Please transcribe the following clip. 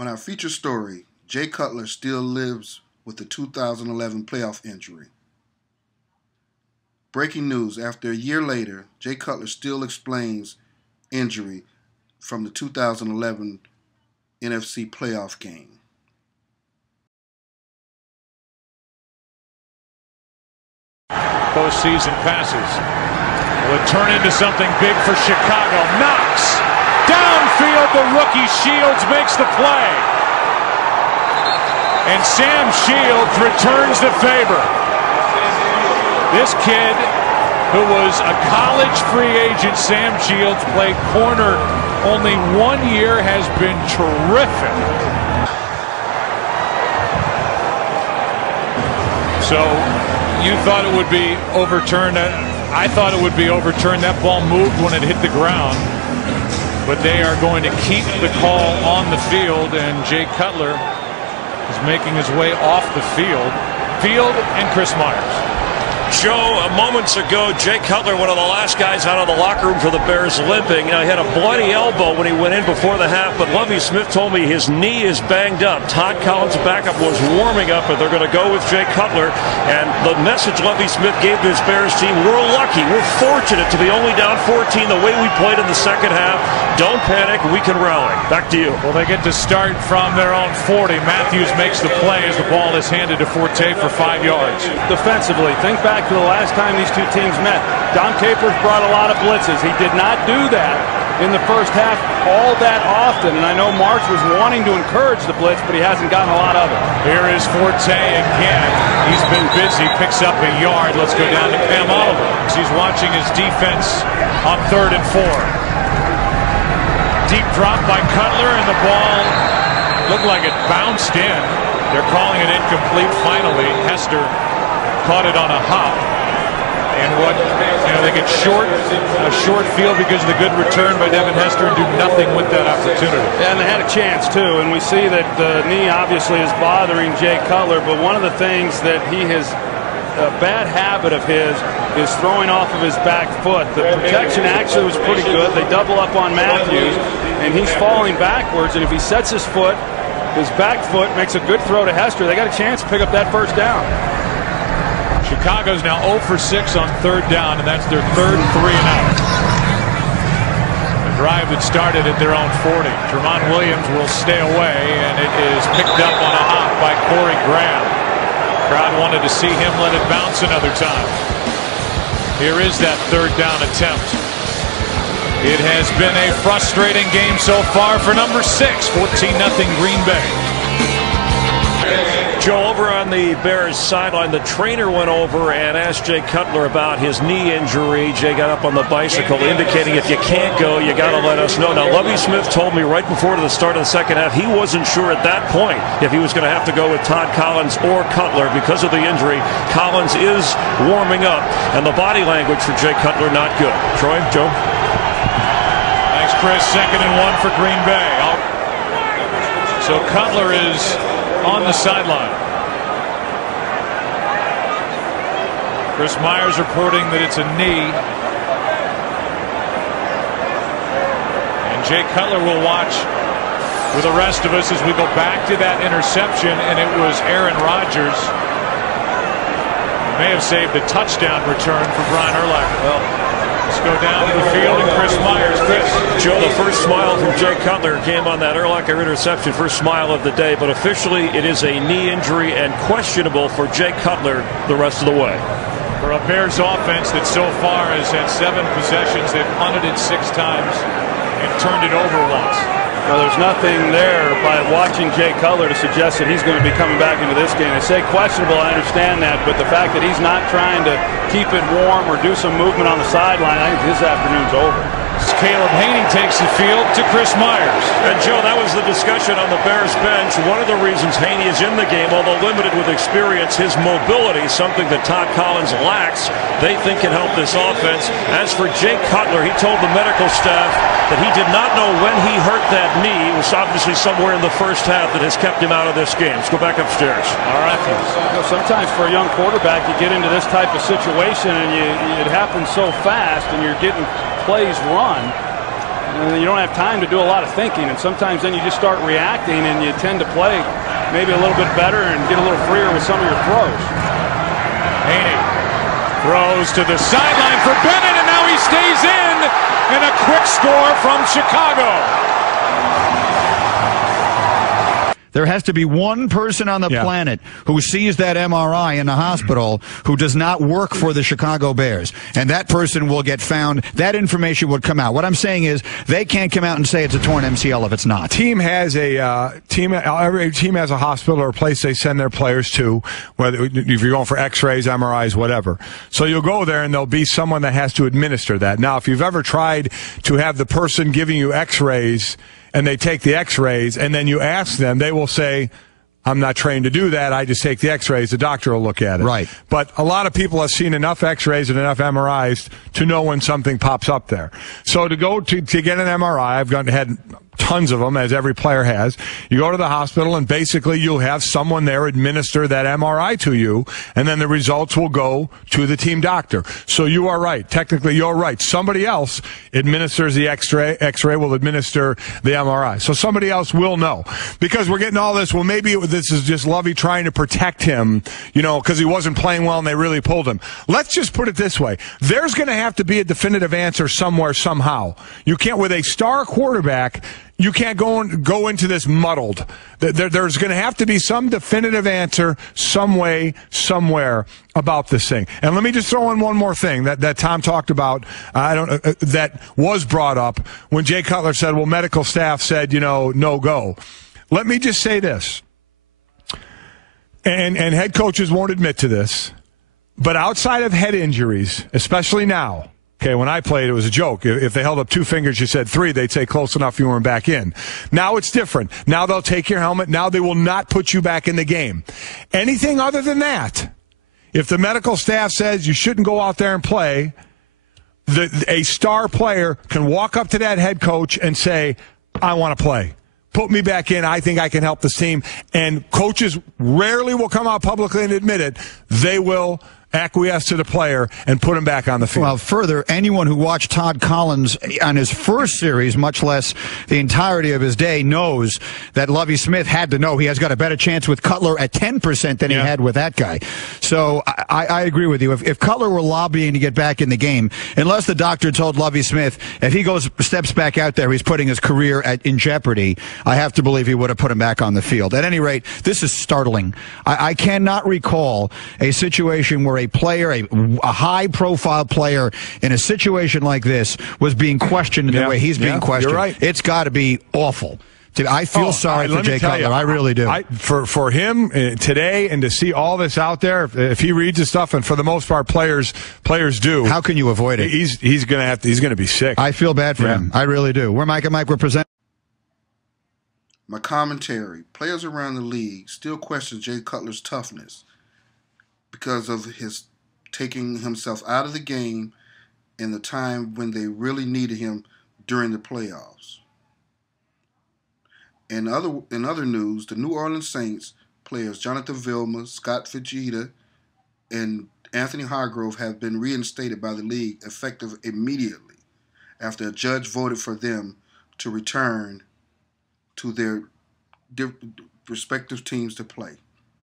On our feature story, Jay Cutler still lives with the 2011 playoff injury. Breaking news, after a year later, Jay Cutler still explains injury from the 2011 NFC playoff game. Postseason passes. Will it turn into something big for Chicago? Knox! Downfield, the rookie Shields makes the play. And Sam Shields returns the favor. This kid, who was a college free agent, Sam Shields, played corner only 1 year, has been terrific. So you thought it would be overturned. I thought it would be overturned. That ball moved when it hit the ground. But they are going to keep the call on the field, and Jay Cutler is making his way off the field. Field and Chris Myers. Joe, moments ago, Jay Cutler, one of the last guys out of the locker room for the Bears, limping. He had a bloody elbow when he went in before the half, but Lovie Smith told me his knee is banged up. Todd Collins, backup, was warming up, and they're going to go with Jay Cutler. And the message Lovie Smith gave to his Bears team, we're lucky, we're fortunate to be only down 14 the way we played in the second half. Don't panic, we can rally. Back to you. Well, they get to start from their own 40. Matthews makes the play as the ball is handed to Forte for 5 yards. Defensively, think back to the last time these two teams met. Dom Capers brought a lot of blitzes. He did not do that in the first half all that often, and I know March was wanting to encourage the blitz, but he hasn't gotten a lot of it. Here is Forte again. He's been busy, picks up a yard. Let's go down to Cam Oliver. He's watching his defense on 3rd and 4. Deep drop by Cutler, and the ball looked like it bounced in. They're calling it incomplete finally. Hester caught it on a hop, and they get a short field because of the good return by Devin Hester and do nothing with that opportunity. Yeah, and they had a chance too, and we see that the knee obviously is bothering Jay Cutler, but one of the things that he has, a bad habit of his, is throwing off of his back foot. The protection actually was pretty good. They double up on Matthews, and he's falling backwards, and if he sets his foot, his back foot, makes a good throw to Hester, they got a chance to pick up that first down. Chicago's now 0 for 6 on 3rd down, and that's their 3rd 3 and out. A drive that started at their own 40. Tramon Williams will stay away, and it is picked up on a hop by Corey Graham. Crowd wanted to see him let it bounce another time. Here is that 3rd down attempt. It has been a frustrating game so far for number 6. 14-0 Green Bay. Joe, over on the Bears sideline, the trainer went over and asked Jay Cutler about his knee injury. Jay got up on the bicycle, indicating if you can't go, you got to let us know. Now, Lovie Smith told me right before the start of the second half he wasn't sure at that point if he was going to have to go with Todd Collins or Cutler because of the injury. Collins is warming up, and the body language for Jay Cutler not good. Troy, Joe? Thanks, Chris. 2nd and 1 for Green Bay. So Cutler is on the sideline. Chris Myers reporting that it's a knee. And Jay Cutler will watch with the rest of us as we go back to that interception, and it was Aaron Rodgers who may have saved a touchdown return for Brian Urlacher. Well, let's go down to the field and Chris Myers. Chris. Joe, the first smile from Jay Cutler came on that Urlacher interception, first smile of the day, but officially it is a knee injury and questionable for Jay Cutler the rest of the way. For a Bears offense that so far has had 7 possessions, they've punted it 6 times and turned it over once. Well, there's nothing there by watching Jay Cutler to suggest that he's going to be coming back into this game. I say questionable, I understand that, but the fact that he's not trying to keep it warm or do some movement on the sideline, I think his afternoon's over. Caleb Haney takes the field to Chris Myers. And Joe, that was the discussion on the Bears bench. One of the reasons Haney is in the game, although limited with experience, his mobility, something that Todd Collins lacks, they think can help this offense. As for Jay Cutler, he told the medical staff that he did not know when he hurt that knee. It was obviously somewhere in the first half that has kept him out of this game. Let's go back upstairs. All right. Sometimes for a young quarterback, you get into this type of situation and it happens so fast and you're getting plays run. you don't have time to do a lot of thinking, and sometimes then you just start reacting, and you tend to play maybe a little bit better and get a little freer with some of your throws. Haney throws to the sideline for Bennett, and now he stays in, and a quick score from Chicago. There has to be one person on the planet who sees that MRI in the hospital who does not work for the Chicago Bears. And that person will get found. That information would come out. What I'm saying is they can't come out and say it's a torn MCL if it's not. Every team has a hospital or a place they send their players to, whether if you're going for X-rays, MRIs, whatever. So you'll go there and there'll be someone that has to administer that. Now, if you've ever tried to have the person giving you X-rays and they take the X-rays, and then you ask them, they will say, I'm not trained to do that. I just take the X-rays. The doctor will look at it. Right. But a lot of people have seen enough X-rays and enough MRIs to know when something pops up there. So to go to get an MRI, I've had tons of them, as every player has. You go to the hospital, and basically you'll have someone there administer that MRI to you, and then the results will go to the team doctor. So you are right. Technically, you're right. Somebody else administers the X-ray will administer the MRI. So somebody else will know. Because we're getting all this, well, maybe this is just Lovie trying to protect him, because he wasn't playing well and they really pulled him. Let's just put it this way. There's going to have to be a definitive answer somewhere, somehow. You can't, with a star quarterback, you can't go into this muddled. There's going to have to be some definitive answer some way, somewhere about this thing. And let me just throw in one more thing that Tom talked about. That was brought up when Jay Cutler said, well, medical staff said, no go. Let me just say this. And head coaches won't admit to this, but outside of head injuries, especially now, okay, when I played, it was a joke. If they held up 2 fingers, you said 3, they'd say close enough, you weren't back in. Now it's different. Now they'll take your helmet. Now they will not put you back in the game. Anything other than that, if the medical staff says you shouldn't go out there and play, a star player can walk up to that head coach and say, I want to play. Put me back in. I think I can help this team. And coaches rarely will come out publicly and admit it. They will acquiesce to the player and put him back on the field. Well, further, anyone who watched Todd Collins on his first series, much less the entirety of his day, knows that Lovie Smith had to know he has got a better chance with Cutler at 10% than he had with that guy. So I agree with you. If Cutler were lobbying to get back in the game, unless the doctor told Lovie Smith, if he steps back out there, he's putting his career in jeopardy, I have to believe he would have put him back on the field. At any rate, this is startling. I cannot recall a situation where a player, a high-profile player in a situation like this was being questioned in the way he's being questioned. You're right. It's got to be awful. I feel sorry for Jay Cutler. I really do. For him today, and to see all this out there, if he reads the stuff, and for the most part, players do. How can you avoid it? He's going to be sick. I feel bad for him. I really do. We're Mike and Mike. We're presenting. My commentary: players around the league still question Jay Cutler's toughness because of his taking himself out of the game in the time when they really needed him during the playoffs. In other news, the New Orleans Saints players Jonathan Vilma, Scott Fujita, and Anthony Hargrove have been reinstated by the league effective immediately after a judge voted for them to return to their respective teams to play.